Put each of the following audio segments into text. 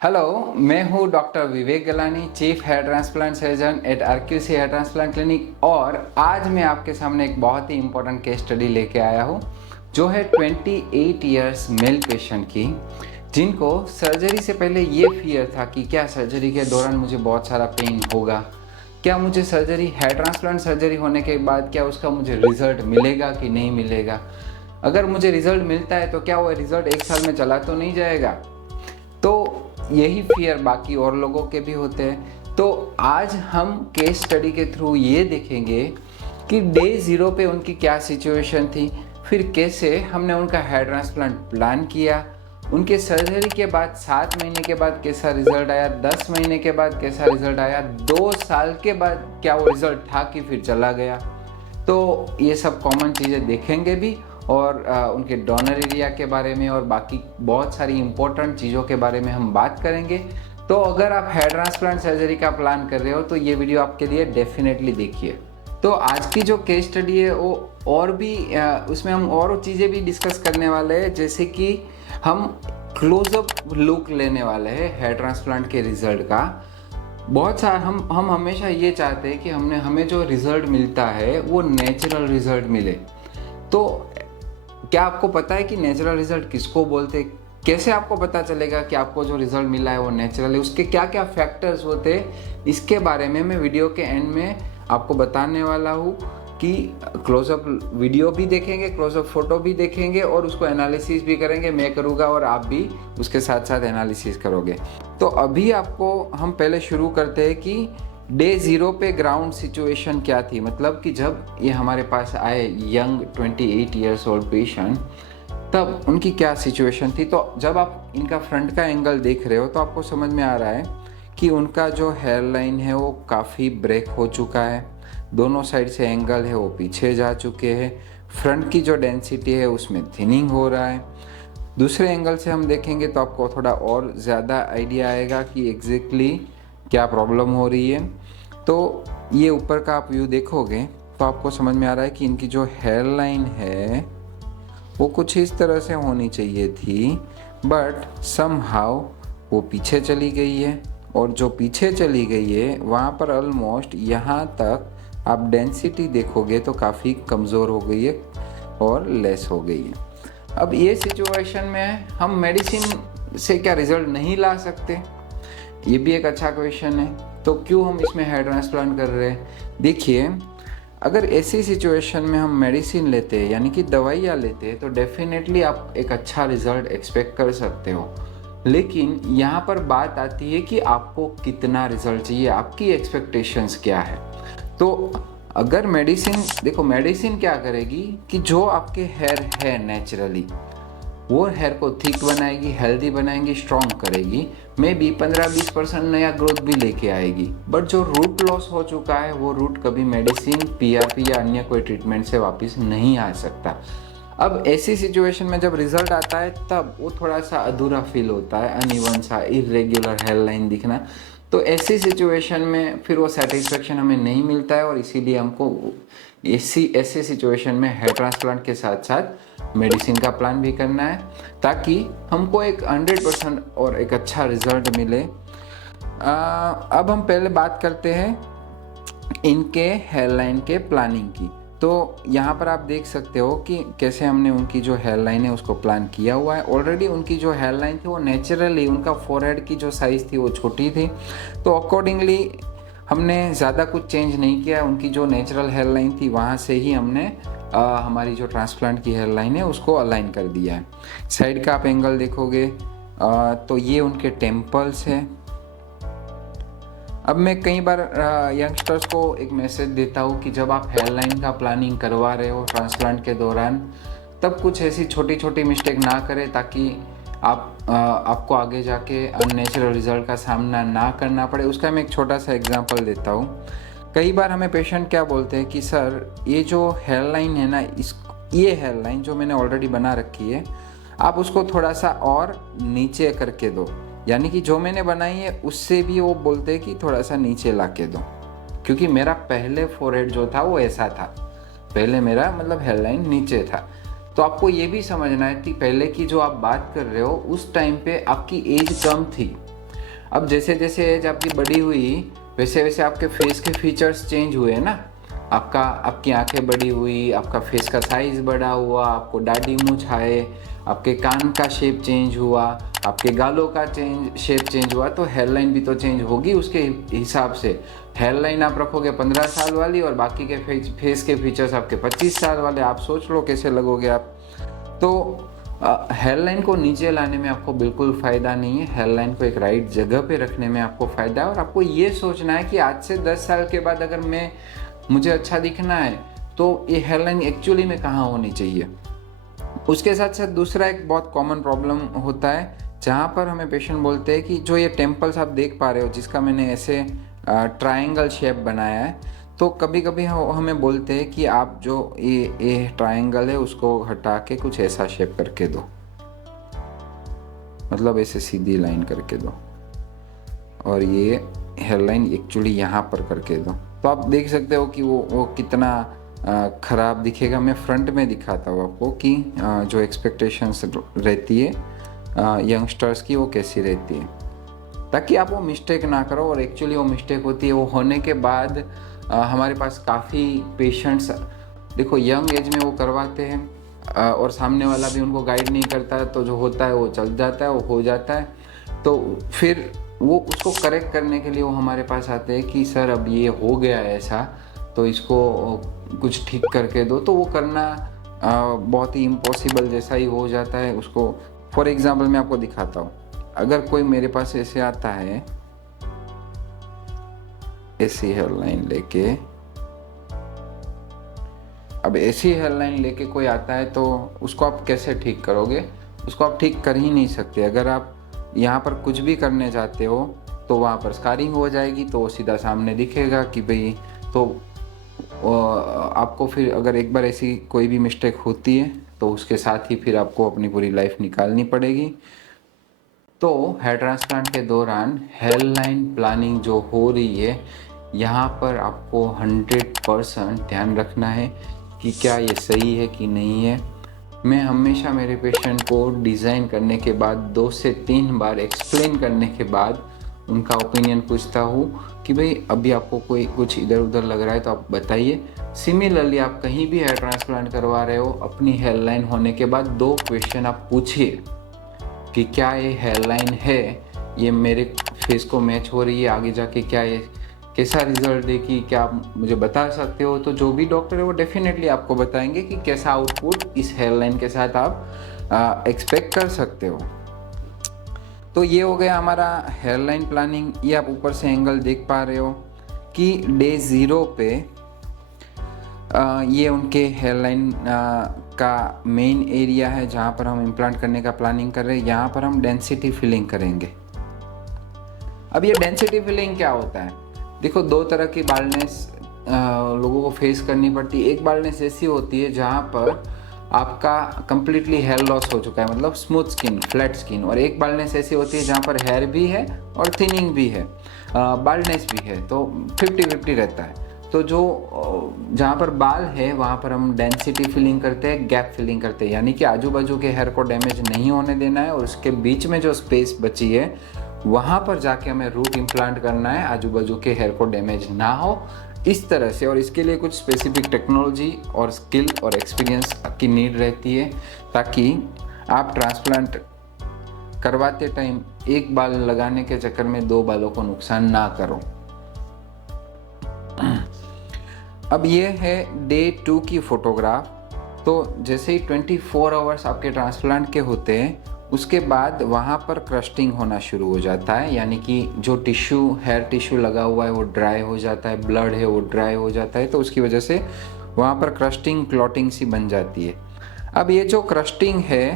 Hello, मैं हूँ doctor Vivek Galani, chief hair transplant surgeon at RQC hair transplant clinic. और आज मैं आपके सामने एक बहुत ही इम्पोर्टेंट केस स्टडी लेके आया हूँ जो है 28 इयर्स मेल पेशेंट की, जिनको सर्जरी से पहले ये फियर था कि क्या सर्जरी के दौरान मुझे बहुत सारा पेन होगा, क्या मुझे सर्जरी हेयर ट्रांसप्लांट सर्जरी होने के बाद क्या उसका मुझे रिजल्ट मिलेगा कि नहीं मिलेगा, अगर मुझे रिजल्ट मिलता है तो क्या वो रिजल्ट एक साल में चला तो नहीं जाएगा। तो यही फियर बाकी और लोगों के भी होते हैं। तो आज हम केस स्टडी के थ्रू ये देखेंगे कि डे 0 पे उनकी क्या सिचुएशन थी, फिर कैसे हमने उनका हेयर ट्रांसप्लांट प्लान किया, उनके सर्जरी के बाद 7 महीने के बाद कैसा रिजल्ट आया, 10 महीने के बाद कैसा रिजल्ट आया, 2 साल के बाद क्या वो रिजल्ट था कि फिर चला गया। तो ये सब कॉमन चीज़ें देखेंगे भी, और उनके डोनर एरिया के बारे में और बाकी बहुत सारी इम्पोर्टेंट चीज़ों के बारे में हम बात करेंगे। तो अगर आप हेयर ट्रांसप्लांट सर्जरी का प्लान कर रहे हो तो ये वीडियो आपके लिए डेफिनेटली देखिए। तो आज की जो केस स्टडी है वो और भी उसमें हम और चीज़ें भी डिस्कस करने वाले हैं, जैसे कि हम क्लोजअप लुक लेने वाले हैं हेयर ट्रांसप्लांट के रिजल्ट का। बहुत सारा हम हमेशा ये चाहते हैं कि हमें जो रिजल्ट मिलता है वो नेचुरल रिजल्ट मिले। तो क्या आपको पता है कि नेचुरल रिजल्ट किसको बोलते हैं? कैसे आपको पता चलेगा कि आपको जो रिजल्ट मिला है वो नेचुरल है? उसके क्या क्या फैक्टर्स होते हैं, इसके बारे में मैं वीडियो के एंड में आपको बताने वाला हूँ कि क्लोजअप वीडियो भी देखेंगे, क्लोजअप फोटो भी देखेंगे और उसको एनालिसिस भी करेंगे। मैं करूँगा और आप भी उसके साथ साथ एनालिसिस करोगे। तो अभी आपको हम पहले शुरू करते हैं कि डे 0 पे ग्राउंड सिचुएशन क्या थी, मतलब कि जब ये हमारे पास आए यंग 28 इयर्स ओल्ड पेशेंट, तब उनकी क्या सिचुएशन थी। तो जब आप इनका फ्रंट का एंगल देख रहे हो तो आपको समझ में आ रहा है कि उनका जो हेयर लाइन है वो काफ़ी ब्रेक हो चुका है, दोनों साइड से एंगल है वो पीछे जा चुके हैं, फ्रंट की जो डेंसिटी है उसमें थिनिंग हो रहा है। दूसरे एंगल से हम देखेंगे तो आपको थोड़ा और ज़्यादा आइडिया आएगा कि एग्जैक्टली क्या प्रॉब्लम हो रही है। तो ये ऊपर का आप व्यू देखोगे तो आपको समझ में आ रहा है कि इनकी जो हेयर लाइन है वो कुछ इस तरह से होनी चाहिए थी, बट समहाउ वो पीछे चली गई है। और जो पीछे चली गई है वहाँ पर ऑलमोस्ट यहाँ तक आप डेंसिटी देखोगे तो काफ़ी कमज़ोर हो गई है और लेस हो गई है। अब ये सिचुएशन में हम मेडिसिन से क्या रिजल्ट नहीं ला सकते? ये भी एक अच्छा क्वेश्चन है। तो क्यों हम इसमें हेयर ट्रांसप्लांट कर रहे हैं? देखिए, अगर ऐसी सिचुएशन में हम मेडिसिन लेते हैं यानी कि दवाइयाँ लेते हैं तो डेफिनेटली आप एक अच्छा रिजल्ट एक्सपेक्ट कर सकते हो। लेकिन यहाँ पर बात आती है कि आपको कितना रिजल्ट चाहिए, आपकी एक्सपेक्टेशंस क्या है। तो अगर मेडिसिन, देखो मेडिसिन क्या करेगी कि जो आपके हेयर है नेचुरली वो हेयर को थिक बनाएगी, हेल्दी बनाएगी, स्ट्रॉन्ग करेगी, मे बी 15-20% नया ग्रोथ भी लेके आएगी। बट जो रूट लॉस हो चुका है वो रूट कभी मेडिसिन, पीआरपी या अन्य कोई ट्रीटमेंट से वापस नहीं आ सकता। अब ऐसी सिचुएशन में जब रिजल्ट आता है तब वो थोड़ा सा अधूरा फील होता है, अनइवन सा, इरेगुलर हेयर लाइन दिखना। तो ऐसी सिचुएशन में फिर वो सेटिस्फेक्शन हमें नहीं मिलता है और इसीलिए हमको ऐसे सिचुएशन में हेयर ट्रांसप्लांट के साथ साथ मेडिसिन का प्लान भी करना है, ताकि हमको एक 100% और एक अच्छा रिजल्ट मिले। अब हम पहले बात करते हैं इनके हेयर लाइन के प्लानिंग की। तो यहाँ पर आप देख सकते हो कि कैसे हमने उनकी जो हेयर लाइन है उसको प्लान किया हुआ है। ऑलरेडी उनकी जो हेयर लाइन थी वो नेचुरली, उनका फोरहेड की जो साइज़ थी वो छोटी थी, तो अकॉर्डिंगली हमने ज़्यादा कुछ चेंज नहीं किया। उनकी जो नेचुरल हेयर लाइन थी वहाँ से ही हमने हमारी जो ट्रांसप्लांट की हेयर लाइन है उसको अलाइन कर दिया है। साइड का आप एंगल देखोगे तो ये उनके टेम्पल्स है। अब मैं कई बार यंगस्टर्स को एक मैसेज देता हूँ कि जब आप हेयर लाइन का प्लानिंग करवा रहे हो ट्रांसप्लांट के दौरान, तब कुछ ऐसी छोटी छोटी मिस्टेक ना करें ताकि आपको आगे जाके अननेचुरल रिजल्ट का सामना ना करना पड़े। उसका मैं एक छोटा सा एग्जांपल देता हूँ। कई बार हमें पेशेंट क्या बोलते हैं कि सर ये जो हेयर लाइन है ना, ये हेयर लाइन जो मैंने ऑलरेडी बना रखी है आप उसको थोड़ा सा और नीचे करके दो, यानी कि जो मैंने बनाई है उससे भी वो बोलते हैं कि थोड़ा सा नीचे ला के दो, क्योंकि मेरा पहले फोरहेड जो था वो ऐसा था, पहले मेरा मतलब हेयर लाइन नीचे था। तो आपको ये भी समझना है कि पहले की जो आप बात कर रहे हो उस टाइम पे आपकी एज कम थी, अब जैसे जैसे एज आपकी बड़ी हुई वैसे वैसे आपके फेस के फीचर्स चेंज हुए ना। आपकी आंखें बड़ी हुई, आपका फेस का साइज़ बड़ा हुआ, आपको दाढ़ी मूंछ आए, आपके कान का शेप चेंज हुआ, आपके गालों का शेप चेंज हुआ, तो हेयरलाइन भी तो चेंज होगी उसके हिसाब से। हेयरलाइन आप रखोगे 15 साल वाली और बाकी के फेस के फीचर्स आपके 25 साल वाले, आप सोच लो कैसे लगोगे आप। तो हेयरलाइन को नीचे लाने में आपको बिल्कुल फ़ायदा नहीं है। हेयरलाइन को एक राइट जगह पे रखने में आपको फ़ायदा है। और आपको ये सोचना है कि आज से 10 साल के बाद अगर मुझे अच्छा दिखना है तो ये हेयरलाइन एक्चुअली में कहाँ होनी चाहिए। उसके साथ साथ दूसरा एक बहुत कॉमन प्रॉब्लम होता है जहाँ पर हमें पेशेंट बोलते हैं कि जो ये टेम्पल्स आप देख पा रहे हो जिसका मैंने ऐसे ट्रायंगल शेप बनाया है, तो कभी कभी हमें बोलते हैं कि आप जो ये ट्रायंगल है उसको हटा के कुछ ऐसा शेप करके दो, मतलब ऐसे सीधी लाइन करके दो और ये हेयरलाइन एक्चुअली यहाँ पर करके दो। तो आप देख सकते हो कि वो कितना ख़राब दिखेगा। मैं फ्रंट में दिखाता हूँ आपको कि जो एक्सपेक्टेशंस रहती है यंगस्टर्स की वो कैसी रहती है, ताकि आप वो मिस्टेक ना करो। और एक्चुअली वो मिस्टेक होती है, वो होने के बाद हमारे पास काफ़ी पेशेंट्स देखो यंग एज में वो करवाते हैं और सामने वाला भी उनको गाइड नहीं करता, तो जो होता है वो चल जाता है, वो हो जाता है। तो फिर वो उसको करेक्ट करने के लिए वो हमारे पास आते हैं कि सर अब ये हो गया है ऐसा, तो इसको कुछ ठीक करके दो। तो वो करना बहुत ही इम्पॉसिबल जैसा ही हो जाता है उसको। फॉर एग्ज़ाम्पल मैं आपको दिखाता हूँ, अगर कोई मेरे पास ऐसे आता है ऐसी हेयरलाइन लेके, अब ऐसी हेयरलाइन लेके कोई आता है तो उसको आप कैसे ठीक करोगे? उसको आप ठीक कर ही नहीं सकते। अगर आप यहाँ पर कुछ भी करने जाते हो तो वहाँ पर स्कारिंग हो जाएगी, तो वो सीधा सामने दिखेगा कि भाई, तो आपको फिर अगर एक बार ऐसी कोई भी मिस्टेक होती है तो उसके साथ ही फिर आपको अपनी पूरी लाइफ निकालनी पड़ेगी। तो हेयर ट्रांसप्लांट के दौरान हेयरलाइन प्लानिंग जो हो रही है, यहाँ पर आपको 100% ध्यान रखना है कि क्या ये सही है कि नहीं है। मैं हमेशा मेरे पेशेंट को डिज़ाइन करने के बाद 2 से 3 बार एक्सप्लेन करने के बाद उनका ओपिनियन पूछता हूँ कि भाई अभी आपको कोई कुछ इधर उधर लग रहा है तो आप बताइए। सिमिलरली आप कहीं भी हेयर ट्रांसप्लांट करवा रहे हो, अपनी हेयरलाइन होने के बाद 2 क्वेश्चन आप पूछिए कि क्या ये हेयरलाइन है, ये मेरे फेस को मैच हो रही है, आगे जाके क्या ये कैसा रिजल्ट देगी, क्या आप मुझे बता सकते हो। तो जो भी डॉक्टर है वो डेफिनेटली आपको बताएंगे कि कैसा आउटपुट इस हेयरलाइन के साथ आप एक्सपेक्ट कर सकते हो। तो ये हो गया हमारा हेयरलाइन प्लानिंग। ये आप ऊपर से एंगल देख पा रहे हो कि डे 0 पे ये उनके हेयरलाइन का मेन एरिया है जहाँ पर हम इम्प्लांट करने का प्लानिंग कर रहे हैं। यहाँ पर हम डेंसिटी फिलिंग करेंगे। अब ये डेंसिटी फिलिंग क्या होता है? देखो, 2 तरह की बाल्डनेस लोगों को फेस करनी पड़ती है। एक बाल्डनेस ऐसी होती है जहाँ पर आपका कंप्लीटली हेयर लॉस हो चुका है, मतलब स्मूथ स्किन, फ्लैट स्किन। और एक बाल्डनेस ऐसी होती है जहाँ पर हेयर भी है और थिनिंग भी है, बाल्डनेस भी है, तो 50-50 रहता है। तो जो जहाँ पर बाल है वहाँ पर हम डेंसिटी फिलिंग करते हैं, गैप फिलिंग करते हैं, यानी कि आजू बाजू के हेयर को डैमेज नहीं होने देना है और उसके बीच में जो स्पेस बची है वहाँ पर जाके हमें रूट इम्प्लांट करना है, आजू बाजू के हेयर को डैमेज ना हो इस तरह से। और इसके लिए कुछ स्पेसिफिक टेक्नोलॉजी और स्किल और एक्सपीरियंस की नीड रहती है, ताकि आप ट्रांसप्लांट करवाते टाइम एक बाल लगाने के चक्कर में 2 बालों को नुकसान ना करो। अब ये है डे 2 की फोटोग्राफ। तो जैसे ही 24 आवर्स आपके ट्रांसप्लांट के होते हैं उसके बाद वहाँ पर क्रस्टिंग होना शुरू हो जाता है, यानी कि जो टिश्यू, हेयर टिश्यू लगा हुआ है वो ड्राई हो जाता है, ब्लड है वो ड्राई हो जाता है, तो उसकी वजह से वहाँ पर क्रस्टिंग, क्लॉटिंग सी बन जाती है। अब ये जो क्रस्टिंग है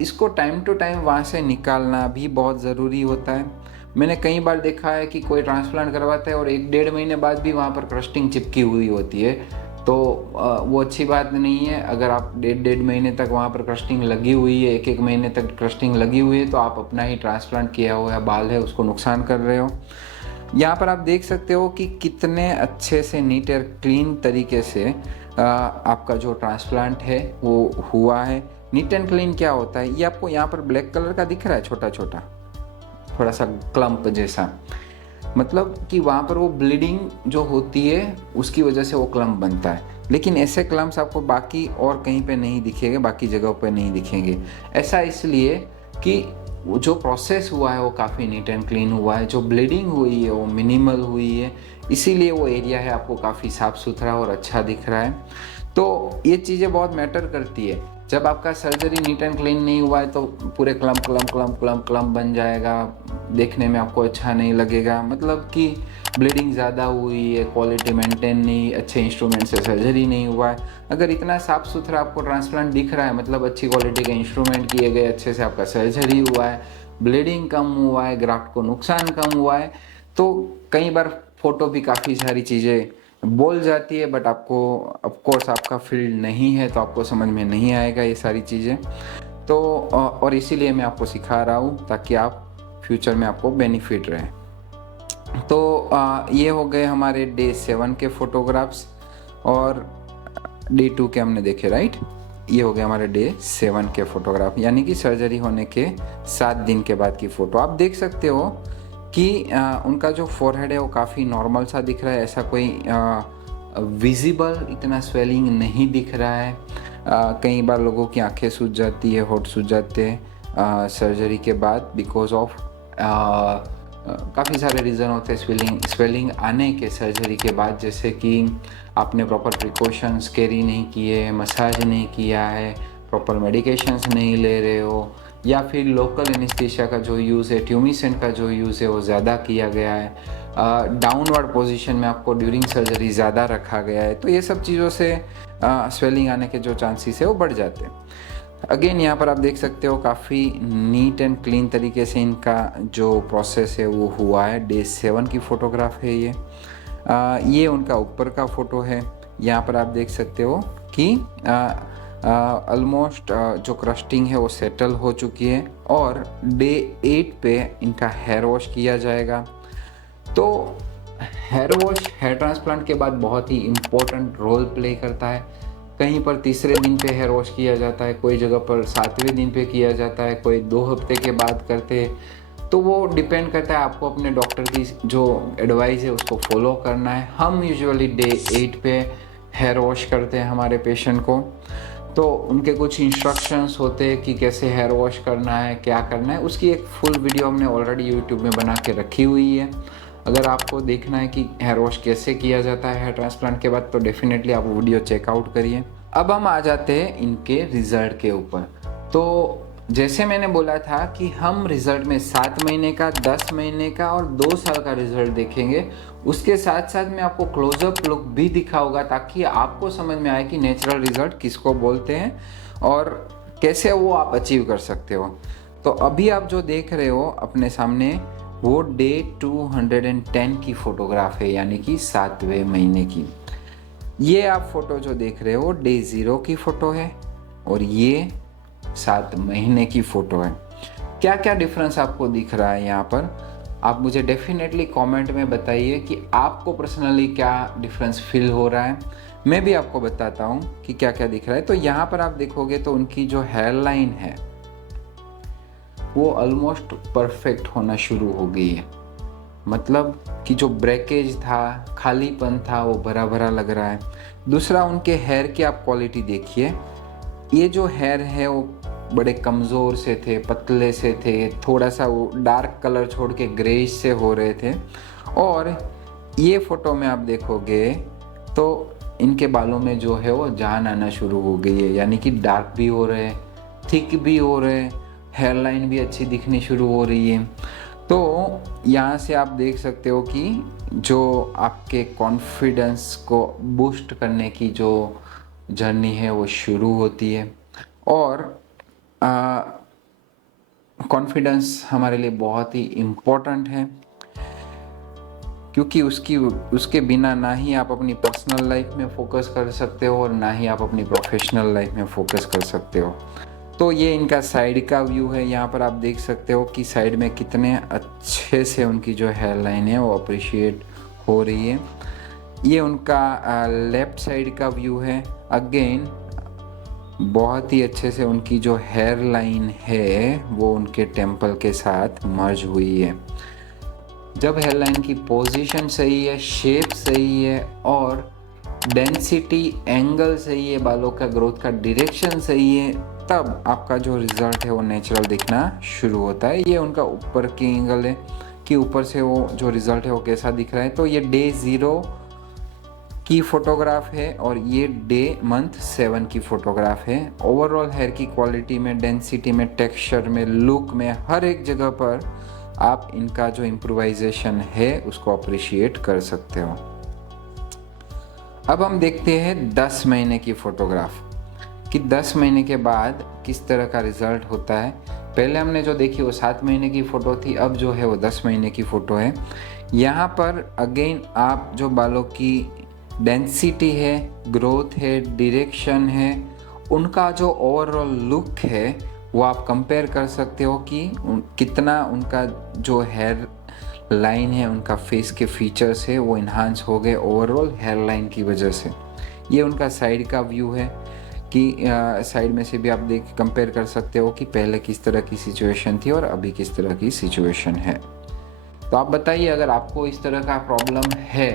इसको टाइम टू टाइम वहाँ से निकालना भी बहुत ज़रूरी होता है। मैंने कई बार देखा है कि कोई ट्रांसप्लांट करवाता है और 1-1.5 महीने बाद भी वहाँ पर क्रस्टिंग चिपकी हुई होती है, तो वो अच्छी बात नहीं है। अगर आप 1.5 महीने तक वहाँ पर क्रस्टिंग लगी हुई है, 1-1 महीने तक क्रस्टिंग लगी हुई है, तो आप अपना ही ट्रांसप्लांट किया हुआ बाल है उसको नुकसान कर रहे हो। यहाँ पर आप देख सकते हो कि कितने अच्छे से नीट और क्लीन तरीके से आपका जो ट्रांसप्लांट है वो हुआ है। नीट एंड क्लीन क्या होता है, ये आपको यहाँ पर ब्लैक कलर का दिख रहा है छोटा छोटा, थोड़ा सा क्लम्प जैसा, मतलब कि वहाँ पर वो ब्लीडिंग जो होती है उसकी वजह से वो क्लम्प बनता है। लेकिन ऐसे क्लम्प्स आपको बाकी और कहीं पे नहीं दिखेंगे, बाकी जगहों पे नहीं दिखेंगे। ऐसा इसलिए कि वो जो प्रोसेस हुआ है वो काफ़ी नीट एंड क्लीन हुआ है, जो ब्लीडिंग हुई है वो मिनिमल हुई है, इसीलिए वो एरिया है आपको काफ़ी साफ़ सुथरा और अच्छा दिख रहा है। तो ये चीज़ें बहुत मैटर करती है। जब आपका सर्जरी नीट एंड क्लीन नहीं हुआ है तो पूरे क्लम्प बन जाएगा, देखने में आपको अच्छा नहीं लगेगा, मतलब कि ब्लीडिंग ज़्यादा हुई है, क्वालिटी मेंटेन नहीं, अच्छे इंस्ट्रूमेंट से सर्जरी नहीं हुआ है। अगर इतना साफ़ सुथरा आपको ट्रांसप्लांट दिख रहा है, मतलब अच्छी क्वालिटी के इंस्ट्रूमेंट किए गए, अच्छे से आपका सर्जरी हुआ है, ब्लीडिंग कम हुआ है, ग्राफ्ट को नुकसान कम हुआ है, तो कई बार फ़ोटो भी काफ़ी सारी चीज़ें बोल जाती है, बट आपको ऑफकोर्स आपका फील्ड नहीं है तो आपको समझ में नहीं आएगा ये सारी चीज़ें। तो और इसीलिए मैं आपको सिखा रहा हूँ ताकि आप फ्यूचर में आपको बेनिफिट रहे। तो ये हो गए हमारे डे 7 के फ़ोटोग्राफ्स, और डे 2 के हमने देखे, राइट। ये हो गया हमारे डे 7 के फ़ोटोग्राफ, यानी कि सर्जरी होने के 7 दिन के बाद की फ़ोटो। आप देख सकते हो कि उनका जो फोरहेड है वो काफ़ी नॉर्मल सा दिख रहा है, ऐसा कोई विजिबल इतना स्वेलिंग नहीं दिख रहा है। कई बार लोगों की आंखें सूज जाती है, होठ सूज जाते हैं सर्जरी के बाद, बिकॉज ऑफ काफ़ी सारे रीज़न होते हैं स्वेलिंग आने के सर्जरी के बाद, जैसे कि आपने प्रॉपर प्रिकॉशंस कैरी नहीं किए, मसाज नहीं किया है, प्रॉपर मेडिकेशंस नहीं ले रहे हो, या फिर लोकल एनेस्थीसिया का जो यूज़ है, ट्यूमिसेंट का जो यूज़ है वो ज़्यादा किया गया है, डाउनवर्ड पोजीशन में आपको ड्यूरिंग सर्जरी ज़्यादा रखा गया है, तो ये सब चीज़ों से स्वेलिंग आने के जो चांसेस है वो बढ़ जाते हैं। अगेन यहाँ पर आप देख सकते हो काफ़ी नीट एंड क्लीन तरीके से इनका जो प्रोसेस है वो हुआ है। डे 7 की फ़ोटोग्राफ है ये उनका ऊपर का फ़ोटो है। यहाँ पर आप देख सकते हो कि ऑलमोस्ट जो क्रस्टिंग है वो सेटल हो चुकी है, और डे 8 पे इनका हेयर वॉश किया जाएगा। तो हेयर वॉश हेयर ट्रांसप्लांट के बाद बहुत ही इम्पोर्टेंट रोल प्ले करता है। कहीं पर तीसरे दिन पे हेयर वॉश किया जाता है, कोई जगह पर 7वें दिन पे किया जाता है, कोई 2 हफ्ते के बाद करते हैं। तो वो डिपेंड करता है, आपको अपने डॉक्टर की जो एडवाइस है उसको फॉलो करना है। हम यूजुअली डे 8 पे हेयर वॉश करते हैं हमारे पेशेंट को, तो उनके कुछ इंस्ट्रक्शंस होते हैं कि कैसे हेयर वॉश करना है, क्या करना है। उसकी एक फुल वीडियो हमने ऑलरेडी यूट्यूब में बना के रखी हुई है। अगर आपको देखना है कि हेयर वॉश कैसे किया जाता है हेयर ट्रांसप्लांट के बाद, तो डेफिनेटली आप वीडियो चेकआउट करिए। अब हम आ जाते हैं इनके रिज़ल्ट के ऊपर। तो जैसे मैंने बोला था कि हम रिज़ल्ट में 7 महीने का, 10 महीने का और 2 साल का रिज़ल्ट देखेंगे। उसके साथ साथ मैं आपको क्लोजअप लुक भी दिखाऊंगा ताकि आपको समझ में आए कि नेचुरल रिज़ल्ट किसको बोलते हैं और कैसे वो आप अचीव कर सकते हो। तो अभी आप जो देख रहे हो अपने सामने वो डे 210 की फ़ोटोग्राफ है, यानी कि 7वें महीने की। ये आप फ़ोटो जो देख रहे हो डे 0 की फ़ोटो है, और ये 7 महीने की फ़ोटो है। क्या क्या डिफरेंस आपको दिख रहा है यहाँ पर, आप मुझे डेफिनेटली कमेंट में बताइए कि आपको पर्सनली क्या डिफरेंस फील हो रहा है। मैं भी आपको बताता हूँ कि क्या क्या दिख रहा है। तो यहाँ पर आप देखोगे तो उनकी जो हेयर लाइन है वो ऑलमोस्ट परफेक्ट होना शुरू हो गई है, मतलब कि जो ब्रेकेज था, खालीपन था, वो भरा भरा लग रहा है। दूसरा, उनके हेयर की आप क्वालिटी देखिए। ये जो हेयर है वो बड़े कमज़ोर से थे, पतले से थे, थोड़ा सा वो डार्क कलर छोड़ के ग्रेइश से हो रहे थे। और ये फ़ोटो में आप देखोगे तो इनके बालों में जो है वो जान आना शुरू हो गई है, यानी कि डार्क भी हो रहे हैं, थिक भी हो रहे हैं, हेयर लाइन भी अच्छी दिखनी शुरू हो रही है। तो यहाँ से आप देख सकते हो कि जो आपके कॉन्फिडेंस को बूस्ट करने की जो जर्नी है वो शुरू होती है। और कॉन्फिडेंस हमारे लिए बहुत ही इम्पोर्टेंट है, क्योंकि उसके बिना ना ही आप अपनी पर्सनल लाइफ में फोकस कर सकते हो और ना ही आप अपनी प्रोफेशनल लाइफ में फोकस कर सकते हो। तो ये इनका साइड का व्यू है। यहाँ पर आप देख सकते हो कि साइड में कितने अच्छे से उनकी जो हेयर लाइन है वो अप्रिशिएट हो रही है। ये उनका लेफ़्ट साइड का व्यू है। अगेन बहुत ही अच्छे से उनकी जो हेयर लाइन है वो उनके टेम्पल के साथ मर्ज हुई है। जब हेयर लाइन की पोजीशन सही है, शेप सही है और डेंसिटी एंगल सही है, बालों का ग्रोथ का डायरेक्शन सही है, तब आपका जो रिजल्ट है वो नेचुरल दिखना शुरू होता है। ये उनका ऊपर की एंगल है कि ऊपर से वो जो रिजल्ट है वो कैसा दिख रहा है। तो ये डे 0 की फोटोग्राफ है और ये मंथ 7 की फोटोग्राफ है। ओवरऑल हेयर की क्वालिटी में, डेंसिटी में, टेक्सचर में, लुक में, हर एक जगह पर आप इनका जो इम्प्रोवाइजेशन है उसको अप्रिशिएट कर सकते हो। अब हम देखते हैं 10 महीने की फोटोग्राफ कि 10 महीने के बाद किस तरह का रिजल्ट होता है। पहले हमने जो देखी वो 7 महीने की फ़ोटो थी, अब जो है वो 10 महीने की फ़ोटो है। यहाँ पर अगेन आप जो बालों की डेंसिटी है, ग्रोथ है, डायरेक्शन है, उनका जो ओवरऑल लुक है वो आप कंपेयर कर सकते हो कि कितना उनका जो हेयर लाइन है, उनका फेस के फीचर्स है वो इन्हांस हो गए ओवरऑल हेयर लाइन की वजह से। ये उनका साइड का व्यू है कि साइड में से भी आप देख कंपेयर कर सकते हो कि पहले किस तरह की सिचुएशन थी और अभी किस तरह की सिचुएशन है। तो आप बताइए, अगर आपको इस तरह का प्रॉब्लम है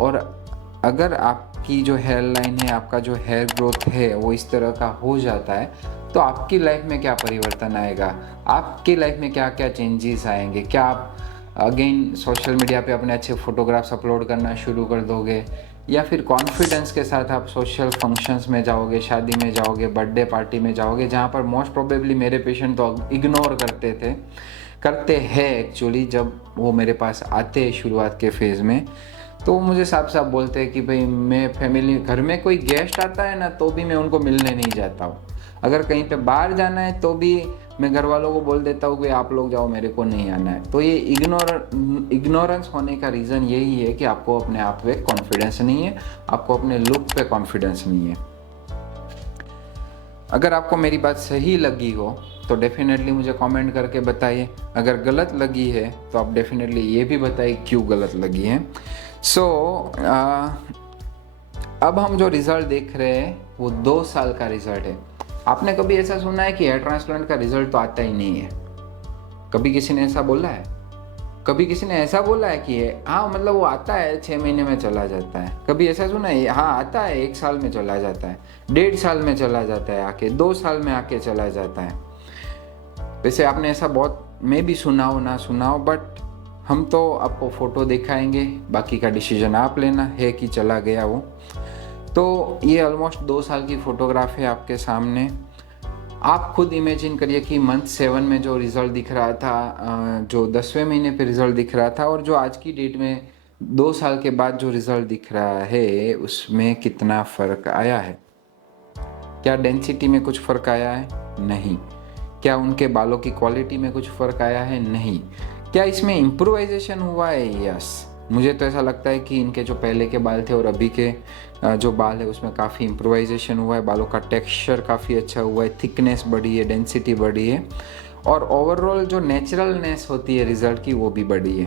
और अगर आपकी जो हेयर लाइन है, आपका जो हेयर ग्रोथ है वो इस तरह का हो जाता है, तो आपकी लाइफ में क्या परिवर्तन आएगा, आपकी लाइफ में क्या क्या चेंजेस आएंगे। क्या आप अगेन सोशल मीडिया पे अपने अच्छे फोटोग्राफ्स अपलोड करना शुरू कर दोगे, या फिर कॉन्फिडेंस के साथ आप सोशल फंक्शंस में जाओगे, शादी में जाओगे, बर्थडे पार्टी में जाओगे, जहाँ पर मोस्ट प्रोबेबली मेरे पेशेंट तो इग्नोर करते हैं एक्चुअली। जब वो मेरे पास आते हैं शुरुआत के फेज़ में, तो मुझे साफ साफ बोलते हैं कि भाई मैं फैमिली, घर में कोई गेस्ट आता है ना तो भी मैं उनको मिलने नहीं जाता हूँ। अगर कहीं पे बाहर जाना है तो भी मैं घर वालों को बोल देता हूँ कि आप लोग जाओ, मेरे को नहीं आना है। तो ये इग्नोरेंस होने का रीज़न यही है कि आपको अपने आप पे कॉन्फिडेंस नहीं है, आपको अपने लुक पे कॉन्फिडेंस नहीं है। अगर आपको मेरी बात सही लगी हो तो डेफिनेटली मुझे कमेंट करके बताइए। अगर गलत लगी है तो आप डेफिनेटली ये भी बताइए क्यों गलत लगी है। अब हम जो रिज़ल्ट देख रहे हैं वो 2 साल का रिज़ल्ट है। आपने कभी ऐसा सुना है कि हेयर ट्रांसप्लांट का रिज़ल्ट तो आता ही नहीं है? कभी किसी ने ऐसा बोला है? कभी किसी ने ऐसा बोला है कि हाँ मतलब वो आता है 6 महीने में चला जाता है? कभी ऐसा सुना है? हाँ आता है 1 साल में चला जाता है, 1.5 साल में चला जाता है, आके 2 साल में आके चला जाता है। वैसे आपने ऐसा बहुत मैं भी सुना हो ना सुना हो, बट हम तो आपको फ़ोटो दिखाएंगे, बाकी का डिसीजन आप लेना है कि चला गया वो। तो ये ऑलमोस्ट 2 साल की फ़ोटोग्राफ है आपके सामने। आप खुद इमेजिन करिए कि मंथ 7 में जो रिज़ल्ट दिख रहा था, जो 10वें महीने पे रिज़ल्ट दिख रहा था, और जो आज की डेट में 2 साल के बाद जो रिज़ल्ट दिख रहा है उसमें कितना फ़र्क आया है। क्या डेंसिटी में कुछ फ़र्क आया है? नहीं। क्या उनके बालों की क्वालिटी में कुछ फ़र्क आया है? नहीं। क्या इसमें इम्प्रोवाइजेशन हुआ है? यस। मुझे तो ऐसा लगता है कि इनके जो पहले के बाल थे और अभी के जो बाल है उसमें काफ़ी इम्प्रोवाइजेशन हुआ है। बालों का टेक्सचर काफ़ी अच्छा हुआ है, थिकनेस बढ़ी है, डेंसिटी बढ़ी है, और ओवरऑल जो नेचुरलनेस होती है रिज़ल्ट की वो भी बढ़ी है।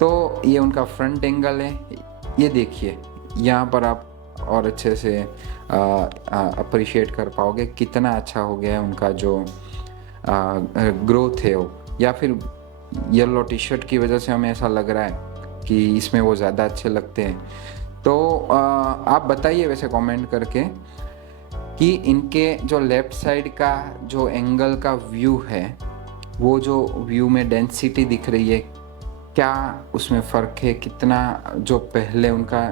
तो ये उनका फ्रंट एंगल है, ये देखिए, यहाँ पर आप और अच्छे से अप्रिशिएट कर पाओगे कितना अच्छा हो गया है उनका जो ग्रोथ है वो। या फिर येलो टी शर्ट की वजह से हमें ऐसा लग रहा है कि इसमें वो ज़्यादा अच्छे लगते हैं। तो आप बताइए वैसे कमेंट करके कि इनके जो लेफ़्ट साइड का जो एंगल का व्यू है, वो जो व्यू में डेंसिटी दिख रही है, क्या उसमें फ़र्क है? कितना जो पहले उनका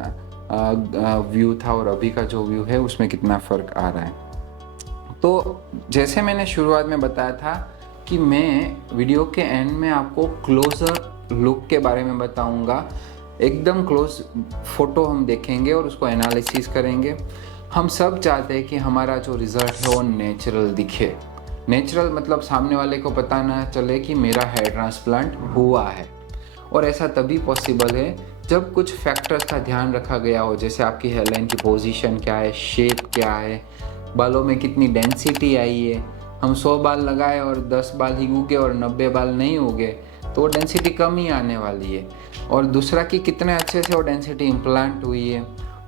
व्यू था और अभी का जो व्यू है उसमें कितना फ़र्क आ रहा है? तो जैसे मैंने शुरुआत में बताया था कि मैं वीडियो के एंड में आपको क्लोज़र लुक के बारे में बताऊंगा। एकदम क्लोज फ़ोटो हम देखेंगे और उसको एनालिसिस करेंगे। हम सब चाहते हैं कि हमारा जो रिज़ल्ट है वो नेचुरल दिखे। नेचुरल मतलब सामने वाले को पता ना चले कि मेरा हेयर ट्रांसप्लांट हुआ है। और ऐसा तभी पॉसिबल है जब कुछ फैक्टर्स का ध्यान रखा गया हो, जैसे आपकी हेयर लाइन की पोजीशन क्या है, शेप क्या है, बालों में कितनी डेंसिटी आई है। हम 100 बाल लगाए और 10 बाल ही उगे और 90 बाल नहीं उगे तो वो डेंसिटी कम ही आने वाली है। और दूसरा कि कितने अच्छे से वो डेंसिटी इम्प्लांट हुई है,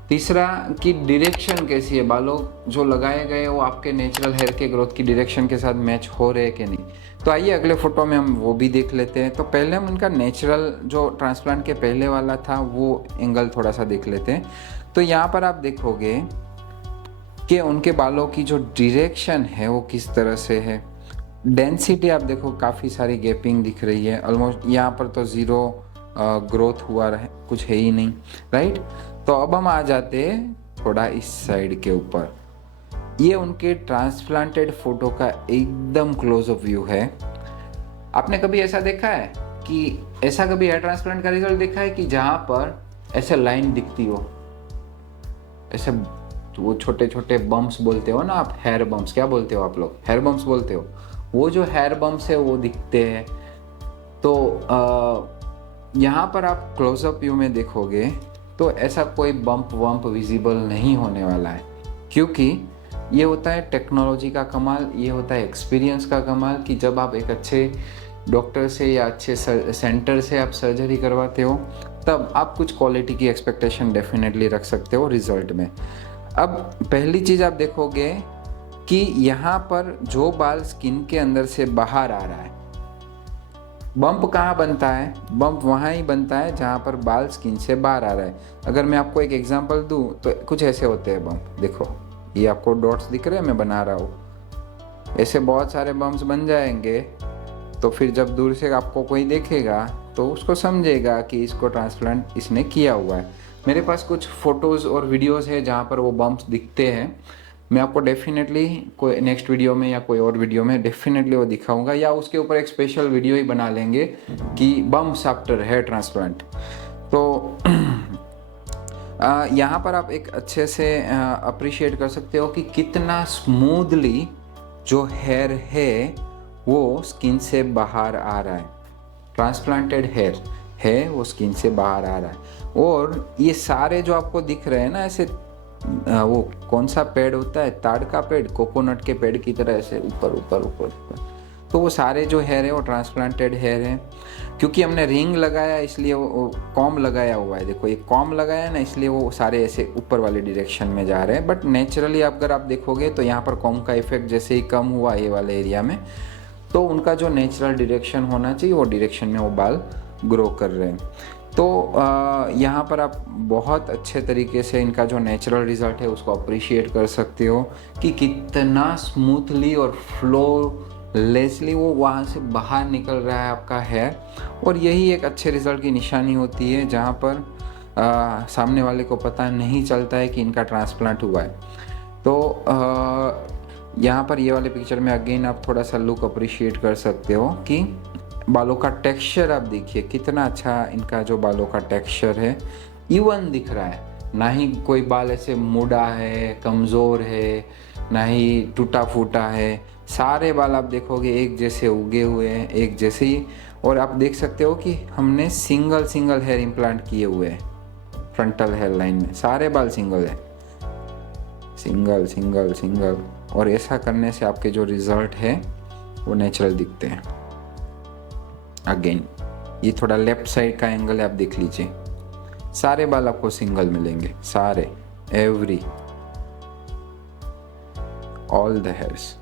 तीसरा कि डायरेक्शन कैसी है, बालों जो लगाए गए वो आपके नेचुरल हेयर के ग्रोथ की डायरेक्शन के साथ मैच हो रहे हैं कि नहीं। तो आइए अगले फोटो में हम वो भी देख लेते हैं। तो पहले हम इनका नेचुरल जो ट्रांसप्लांट के पहले वाला था वो एंगल थोड़ा सा देख लेते हैं। तो यहाँ पर आप देखोगे कि उनके बालों की जो डायरेक्शन है वो किस तरह से है। डेंसिटी आप देखो, काफ़ी सारी गैपिंग दिख रही है, ऑलमोस्ट यहाँ पर तो ज़ीरो ग्रोथ हुआ है, कुछ है ही नहीं, राइट। तो अब हम आ जाते हैं थोड़ा इस साइड के ऊपर। ये उनके ट्रांसप्लांटेड फोटो का एकदम क्लोजअप व्यू है। आपने कभी ऐसा देखा है कि ऐसा कभी हेयर ट्रांसप्लांट का रिजल्ट देखा है कि जहाँ पर ऐसे लाइन दिखती हो, ऐसे वो छोटे छोटे बम्प्स बोलते हो ना आप, हेयर बम्प्स, क्या बोलते हो आप लोग, हेयर बम्प्स बोलते हो, वो जो हेयर बम्प्स है वो दिखते हैं। तो यहाँ पर आप क्लोजअप व्यू में देखोगे तो ऐसा कोई बम्प वम्प विजिबल नहीं होने वाला है, क्योंकि ये होता है टेक्नोलॉजी का कमाल, ये होता है एक्सपीरियंस का कमाल कि जब आप एक अच्छे डॉक्टर से या अच्छे सेंटर से आप सर्जरी करवाते हो तब आप कुछ क्वालिटी की एक्सपेक्टेशन डेफिनेटली रख सकते हो रिजल्ट में। अब पहली चीज़ आप देखोगे कि यहाँ पर जो बाल स्किन के अंदर से बाहर आ रहा है, बम्प कहाँ बनता है, बम्प वहाँ ही बनता है जहाँ पर बाल स्किन से बाहर आ रहा है। अगर मैं आपको एक एग्जांपल दूँ तो कुछ ऐसे होते हैं बम्प, देखो ये आपको डॉट्स दिख रहे हैं, मैं बना रहा हूँ, ऐसे बहुत सारे बम्प्स बन जाएंगे। तो फिर जब दूर से आपको कोई देखेगा तो उसको समझेगा कि इसको ट्रांसप्लांट इसने किया हुआ है। मेरे पास कुछ फ़ोटोज़ और वीडियोज़ है जहाँ पर वो बम्प्स दिखते हैं, मैं आपको डेफिनेटली कोई नेक्स्ट वीडियो में या कोई और वीडियो में डेफिनेटली वो दिखाऊंगा, या उसके ऊपर एक स्पेशल वीडियो ही बना लेंगे कि बम्प्स आफ्टर हेयर ट्रांसप्लांट। तो यहाँ पर आप एक अच्छे से अप्रिशिएट कर सकते हो कि कितना स्मूथली जो हेयर है वो स्किन से बाहर आ रहा है, ट्रांसप्लांटेड हेयर है वो स्किन से बाहर आ रहा है। और ये सारे जो आपको दिख रहे हैं ना ऐसे, वो कौन सा पेड़ होता है, ताड़ का पेड़, कोकोनट के पेड़ की तरह ऐसे ऊपर ऊपर ऊपर ऊपर, तो वो सारे जो हेयर है वो ट्रांसप्लांटेड हेयर है। क्योंकि हमने रिंग लगाया इसलिए वो कॉम लगाया हुआ है, देखो ये कॉम लगाया ना, इसलिए वो सारे ऐसे ऊपर वाले डायरेक्शन में जा रहे हैं। बट नेचुरली अगर आप देखोगे तो यहाँ पर कॉम का इफेक्ट जैसे ही कम हुआ ये वाले एरिया में, तो उनका जो नेचुरल डायरेक्शन होना चाहिए वो डायरेक्शन में वो बाल ग्रो कर रहे हैं। तो यहाँ पर आप बहुत अच्छे तरीके से इनका जो नेचुरल रिज़ल्ट है उसको अप्रिशिएट कर सकते हो कि कितना स्मूथली और फ्लोलेसली वो वहाँ से बाहर निकल रहा है आपका हेयर। और यही एक अच्छे रिज़ल्ट की निशानी होती है जहाँ पर सामने वाले को पता नहीं चलता है कि इनका ट्रांसप्लांट हुआ है। तो यहाँ पर ये वाले पिक्चर में अगेन आप थोड़ा सा लुक अप्रिशिएट कर सकते हो कि बालों का टेक्सचर आप देखिए कितना अच्छा इनका जो बालों का टेक्सचर है, इवन दिख रहा है, ना ही कोई बाल ऐसे मुड़ा है, कमज़ोर है, ना ही टूटा फूटा है, सारे बाल आप देखोगे एक जैसे उगे हुए हैं, एक जैसे ही। और आप देख सकते हो कि हमने सिंगल हेयर इम्प्लांट किए हुए हैं फ्रंटल हेयर लाइन में, सारे बाल सिंगल है, सिंगल सिंगल सिंगल। और ऐसा करने से आपके जो रिजल्ट है वो नेचुरल दिखते हैं। अगेन ये थोड़ा लेफ्ट साइड का एंगल है, आप देख लीजिए, सारे बाल आपको सिंगल मिलेंगे, सारे, एवरी, ऑल द हेयर्स।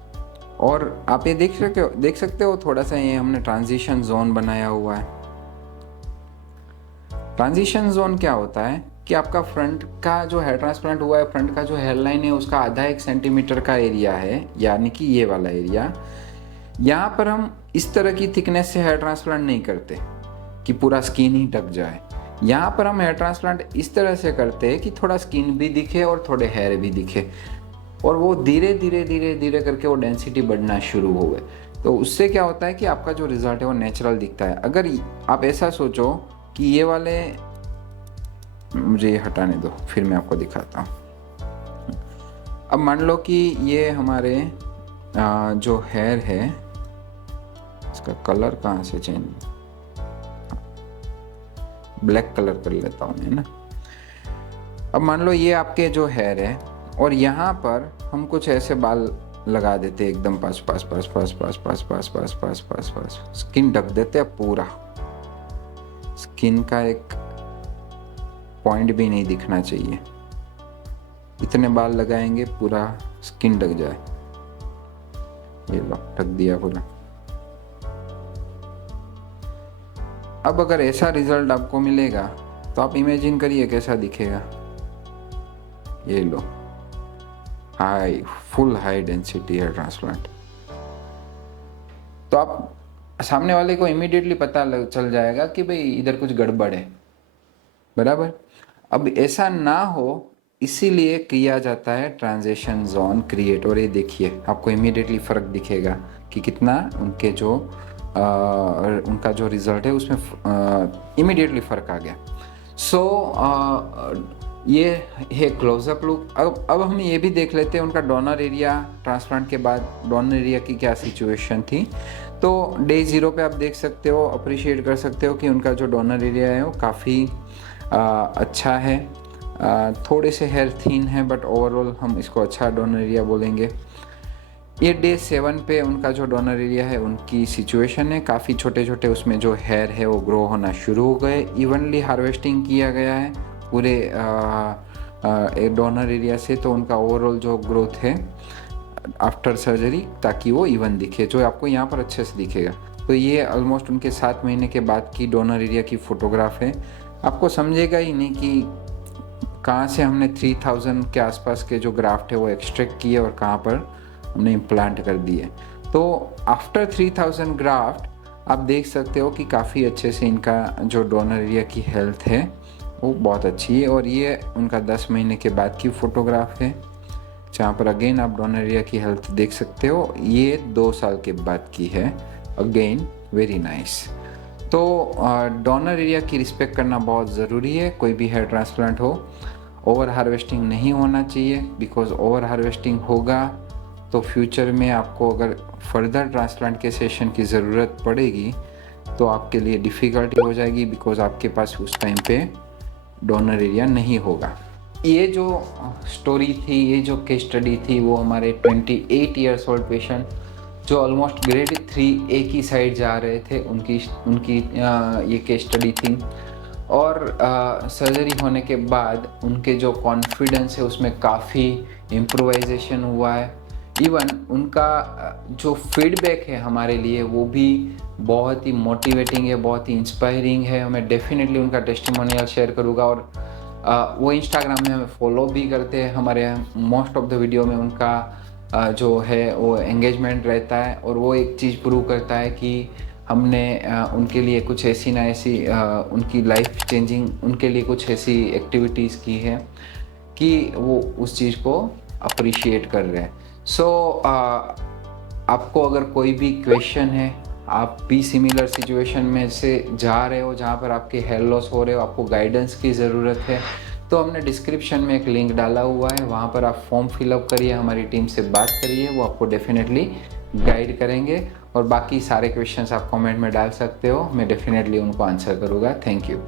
और आप ये देख सकते हो थोड़ा सा ये हमने ट्रांजिशन जोन बनाया हुआ है। ट्रांजिशन जोन क्या होता है कि आपका फ्रंट का जो हेयर ट्रांसप्लांट हुआ है, फ्रंट का जो हेयर लाइन है उसका आधा 1 सेंटीमीटर का एरिया है, यानी कि ये वाला एरिया। यहाँ पर हम इस तरह की थिकनेस से हेयर ट्रांसप्लांट नहीं करते कि पूरा स्किन ही ढक जाए। यहाँ पर हम हेयर ट्रांसप्लांट इस तरह से करते हैं कि थोड़ा स्किन भी दिखे और थोड़े हेयर भी दिखे, और वो धीरे धीरे करके वो डेंसिटी बढ़ना शुरू हो गए। तो उससे क्या होता है कि आपका जो रिजल्ट है वो नेचुरल दिखता है। अगर आप ऐसा सोचो कि ये वाले, मुझे ये हटाने दो फिर मैं आपको दिखाता हूँ। अब मान लो कि ये हमारे जो हेयर है, इसका कलर कहाँ से चेंज, ब्लैक कलर कर लेता हूँ मैं ना। अब मान लो ये आपके जो हेयर है और यहाँ पर हम कुछ ऐसे बाल लगा देते एकदम पास पास पास पास पास पास पास पास पास पास पास, स्किन ढक देते हैं पूरा, स्किन का एक पॉइंट भी नहीं दिखना चाहिए, इतने बाल लगाएंगे पूरा स्किन ढक जाए। ये लो, ढक दिया पूरा। अब अगर ऐसा रिजल्ट आपको मिलेगा तो आप इमेजिन करिए कैसा दिखेगा। ये लो, full high density hair transplant. तो आप सामने वाले को इमीडिएटली पता चल जाएगा कि भाई इधर कुछ गड़बड़ है, बराबर। अब ऐसा ना हो इसीलिए किया जाता है ट्रांजिशन जोन क्रिएट। और ये देखिए आपको इमीडिएटली फ़र्क दिखेगा कि कितना उनके जो उनका जो रिज़ल्ट है उसमें इमीडिएटली फ़र्क आ गया। ये है क्लोजअप लुक। अब हम ये भी देख लेते हैं उनका डोनर एरिया ट्रांसप्लांट के बाद डोनर एरिया की क्या सिचुएशन थी। तो डे 0 पे आप देख सकते हो, अप्रिशिएट कर सकते हो कि उनका जो डोनर एरिया है वो काफ़ी अच्छा है। थोड़े से हेयर थिन है बट ओवरऑल हम इसको अच्छा डोनर एरिया बोलेंगे। ये डे 7 पे उनका जो डोनर एरिया है उनकी सिचुएशन है काफ़ी छोटे छोटे उसमें जो हेयर है वो ग्रो होना शुरू हो गए। इवनली हार्वेस्टिंग किया गया है पूरे डोनर एरिया से, तो उनका ओवरऑल जो ग्रोथ है आफ्टर सर्जरी ताकि वो इवन दिखे, जो आपको यहाँ पर अच्छे से दिखेगा। तो ये ऑलमोस्ट उनके 7 महीने के बाद की डोनर एरिया की फ़ोटोग्राफ है। आपको समझेगा ही नहीं कि कहाँ से हमने 3000 के आसपास के जो ग्राफ्ट है वो एक्सट्रैक्ट किए और कहाँ पर हमने इम्प्लांट कर दिए। तो आफ्टर 3000 ग्राफ्ट आप देख सकते हो कि काफ़ी अच्छे से इनका जो डोनर एरिया की हेल्थ है वो बहुत अच्छी है। और ये उनका 10 महीने के बाद की फ़ोटोग्राफ है जहाँ पर अगेन आप डोनर एरिया की हेल्थ देख सकते हो। ये 2 साल के बाद की है, अगेन वेरी नाइस। तो डोनर एरिया की रिस्पेक्ट करना बहुत ज़रूरी है। कोई भी हेयर ट्रांसप्लांट हो, ओवर हार्वेस्टिंग नहीं होना चाहिए, बिकॉज ओवर हार्वेस्टिंग होगा तो फ्यूचर में आपको अगर फर्दर ट्रांसप्लांट के सेशन की ज़रूरत पड़ेगी तो आपके लिए डिफ़िकल्टी हो जाएगी, बिकॉज आपके पास उस टाइम पे डोनर एरिया नहीं होगा। ये जो स्टोरी थी, ये जो केस स्टडी थी, वो हमारे 28 ईयर्स ओल्ड पेशेंट जो ऑलमोस्ट ग्रेड 3A की साइड जा रहे थे उनकी ये केस स्टडी थी। और सर्जरी होने के बाद उनके जो कॉन्फिडेंस है उसमें काफ़ी इम्प्रोवाइजेशन हुआ है। इवन उनका जो फीडबैक है हमारे लिए वो भी बहुत ही मोटिवेटिंग है, बहुत ही इंस्पायरिंग है। मैं डेफिनेटली उनका टेस्टिमोनियल शेयर करूँगा। और वो इंस्टाग्राम में हमें फॉलो भी करते हैं। हमारे मोस्ट ऑफ द वीडियो में उनका जो है वो एंगेजमेंट रहता है। और वो एक चीज़ प्रूव करता है कि हमने उनके लिए कुछ ऐसी ना ऐसी उनकी लाइफ चेंजिंग उनके लिए कुछ ऐसी एक्टिविटीज़ की है कि वो उस चीज़ को अप्रिशिएट कर रहे हैं। आपको अगर कोई भी क्वेश्चन है, आप भी सिमिलर सिचुएशन में से जा रहे हो जहाँ पर आपके हेयर लॉस हो रहे हो, आपको गाइडेंस की ज़रूरत है, तो हमने डिस्क्रिप्शन में एक लिंक डाला हुआ है, वहाँ पर आप फॉर्म फिलअप करिए, हमारी टीम से बात करिए, वो आपको डेफिनेटली गाइड करेंगे। और बाकी सारे क्वेश्चंस आप कमेंट में डाल सकते हो, मैं डेफिनेटली उनको आंसर करूँगा। Thank you.